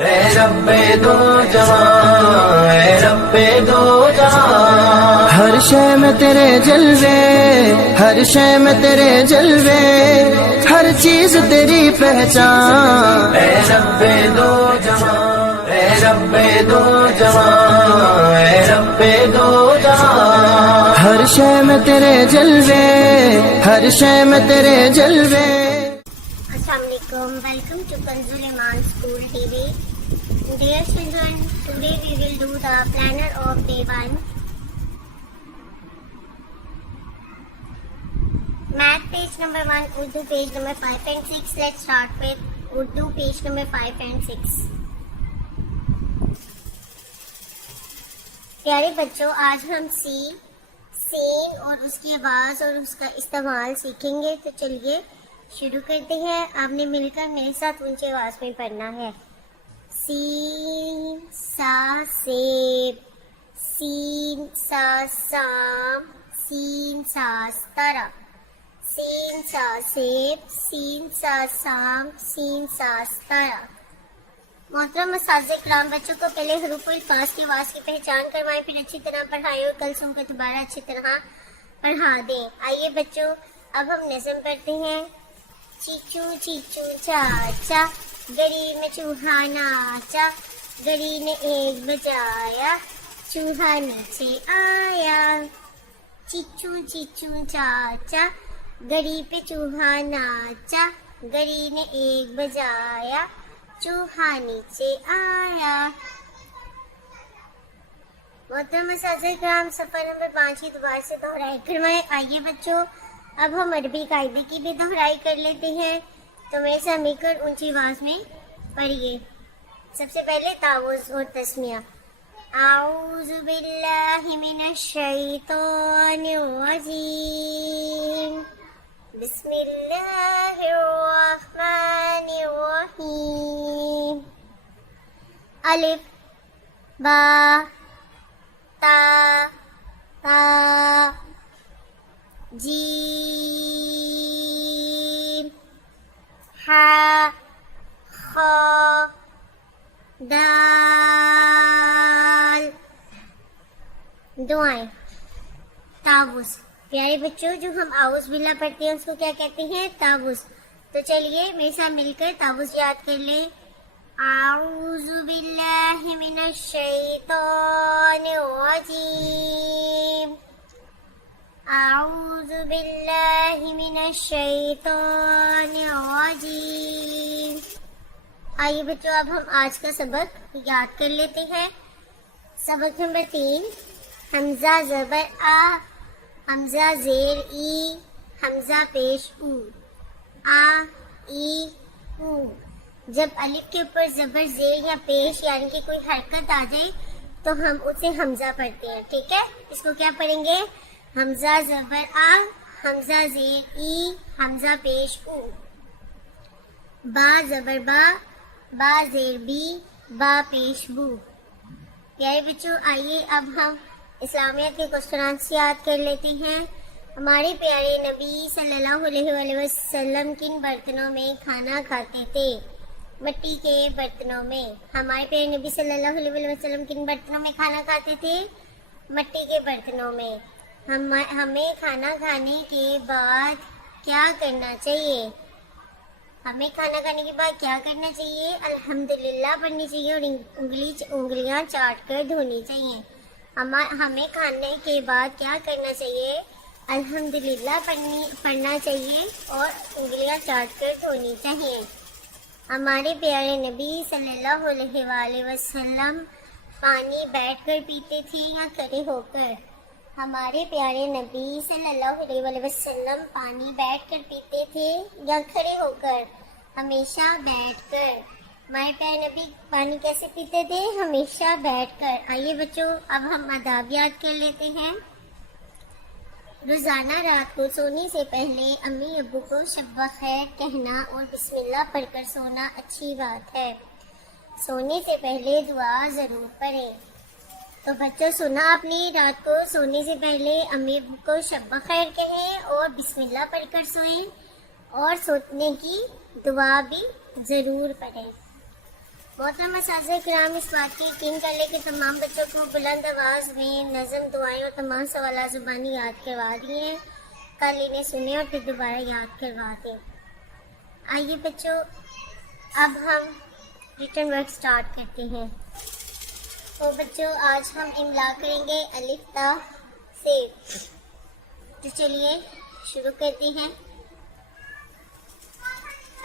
اے ربے دو جہاں، اے ربے دو جہاں، ہر شے میں تیرے جلوے، ہر شے میں تیرے جلوے، ہر چیز تیری پہچان۔ اے ربے دو جہاں، اے ربے دو جہاں، اے ربے دو جہاں، ہر شے میں تیرے جلوے، ہر شے میں تیرے جلوے۔ Assalamu alaikum. Welcome to Kanzul Iman School TV. Dear children, today we will do the planner of day 1. Math page number 1, Urdu page number 5 and 6. Let's start with Urdu page number 5 and 6. پیارے بچوں، آج ہم سین اور اس کی آواز اور اس کا استعمال سیکھیں گے، تو چلیے شروع کرتے ہیں۔ آپ نے مل کر میرے ساتھ اونچی آواز میں پڑھنا ہے۔ سین سا سیب، سین سا سام، سین سا ستارہ، سین سا سیب، سین سا سام، سین سا ستارہ۔ محترم اساتذہ کرام، بچوں کو پہلے حروف الفاظ کی آواز کی پہچان کروائیں، پھر اچھی طرح پڑھائیں اور کل سن کر دوبارہ اچھی طرح پڑھا دیں۔ آئیے بچوں، اب ہم نظم پڑھتے ہیں۔ چیچو چیچو چاچا، گڑی میں چوہا ناچا، گڑی نے ایک بجایا، چوہا نیچے آیا۔ چیچو چیچو چاچا، گڑی پہ چوہا ناچا، گڑی نے ایک بجایا، چوہا نیچے آیا۔ محترم اساتذہ کرام، صفحہ نمبر 5 ہی دوبارہ سے دہرائی کروائیں۔ آئیے بچوں، اب ہم عربی قاعدے کی بھی دہرائی کر لیتے ہیں، تو میرے ساتھ مل کر اونچی آواز میں پڑھیے۔ سب سے پہلے تعوذ اور تسمیہ۔ اعوذ باللہ من الشیطان الرجیم، بسم اللہ الرحمن الرحیم۔ الف با تا تا جیم ہا خا دال۔ دعائیں۔ تعوذ۔ پیارے بچوں، جو ہم اعوذ باللہ پڑھتے ہیں اس کو کیا کہتے ہیں؟ تعوذ۔ تو چلیے میرے ساتھ مل کر تعوذ یاد کر لیں۔ اعوذ باللہ من الشیطان الرجیم، اعوذ باللہ من الشیطان الرجیم۔ آئیے بچوں، اب ہم آج کا سبق یاد کر لیتے ہیں۔ سبق نمبر 3، حمزہ زبر آ، حمزہ زیر ای، حمزہ پیش او، آ ای او۔ جب الف کے اوپر زبر زیر یا پیش یعنی کہ کوئی حرکت آ جائے تو ہم اسے حمزہ پڑھتے ہیں، ٹھیک ہے؟ اس کو کیا پڑھیں گے؟ حمزہ زبر آ، حمزہ زیر ای، حمزہ پیش او۔ با زبر با، با زیر بی، با پیش بو۔ پیارے بچوں، آئیے اب ہم اسلامیات کے کوسچنز یاد کر لیتے ہیں۔ ہمارے پیارے نبی صلی اللہ علیہ وآلہ وسلم کن برتنوں میں کھانا کھاتے تھے؟ مٹی کے برتنوں میں۔ ہمارے پیارے نبی صلی اللہ علیہ وآلہ وسلم کن برتنوں میں کھانا کھاتے تھے؟ مٹی کے برتنوں میں۔ ہمیں کھانا کھانے کے بعد کیا کرنا چاہیے؟ ہمیں کھانا کھانے کے بعد کیا کرنا چاہیے؟ الحمدللہ پڑھنی چاہیے اور انگلیاں چاٹ کر دھونی چاہیے۔ ہمیں کھانے کے بعد کیا کرنا چاہیے؟ الحمدللہ پڑھنا چاہیے اور انگلیاں چاٹ کر دھونی چاہیے۔ ہمارے پیارے نبی صلی اللہ علیہ وآلہ وسلم پانی بیٹھ کر پیتے تھے یا کھڑے ہو کر؟ ہمارے پیارے نبی صلی اللہ علیہ وآلہ وسلم پانی بیٹھ کر پیتے تھے یا کھڑے ہو کر؟ ہمیشہ بیٹھ کر۔ ہمارے پیارے نبی پانی کیسے پیتے تھے؟ ہمیشہ بیٹھ کر۔ آئیے بچوں، اب ہم آداب یاد کر لیتے ہیں۔ روزانہ رات کو سونے سے پہلے امی ابو کو شب بخیر کہنا اور بسم اللہ پڑھ کر سونا اچھی بات ہے۔ سونے سے پہلے دعا ضرور پڑھیں۔ تو بچوں سنا اپنی رات کو سونے سے پہلے امی ابو کو شب بخیر کہیں اور بسم اللہ پڑھ کر سوئیں اور سونے کی دعا بھی ضرور پڑھیں۔ محترم اساتذہ کرام، اس بات کی یقین کر لیں کہ تمام بچوں کو بلند آواز میں نظم، دعائیں اور تمام سوالات زبانی یاد کروا دیے ہیں۔ کل انہیں سنیں اور پھر دوبارہ یاد کروا دیں۔ آئیے بچوں، اب ہم ریٹن ورک سٹارٹ کرتے ہیں۔ تو بچوں آج ہم املا کریں گے الف تا سے، تو چلیے شروع کرتے ہیں۔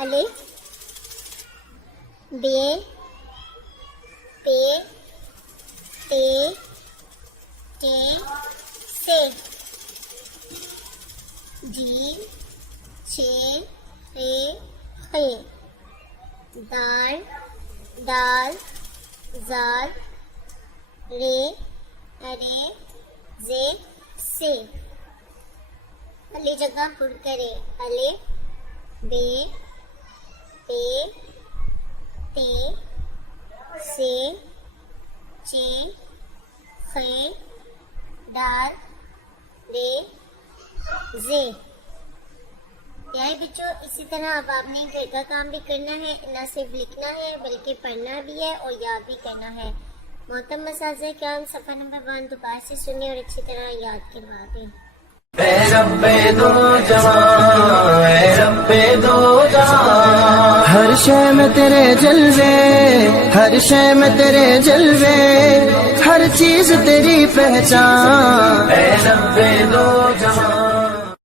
الف، بے، پے، تے، ٹے، سے، جیم، چے، خے، خے، دال، دال، زال، رے، ارے، زے، سے۔ پہلی جگہ پر کرے، الف، بے، پے، تے، سے، چے، خے، دال، رے، زے۔ پیارے بچوں، اسی طرح اب آپ نے گھر کا کام بھی کرنا ہے، نہ صرف لکھنا ہے بلکہ پڑھنا بھی ہے اور یاد بھی کرنا ہے۔ محترم اساتذہ کرام، صفحہ نمبر 1 دوبارہ سے سنیں اور اچھی طرح یاد کروا دیں۔ اے رب دو جہاں، اے رب دو جہاں، ہر شے میں تیرے جلوے، ہر شے میں تیرے جلوے، ہر چیز تیری پہچان، اے رب دو جہاں۔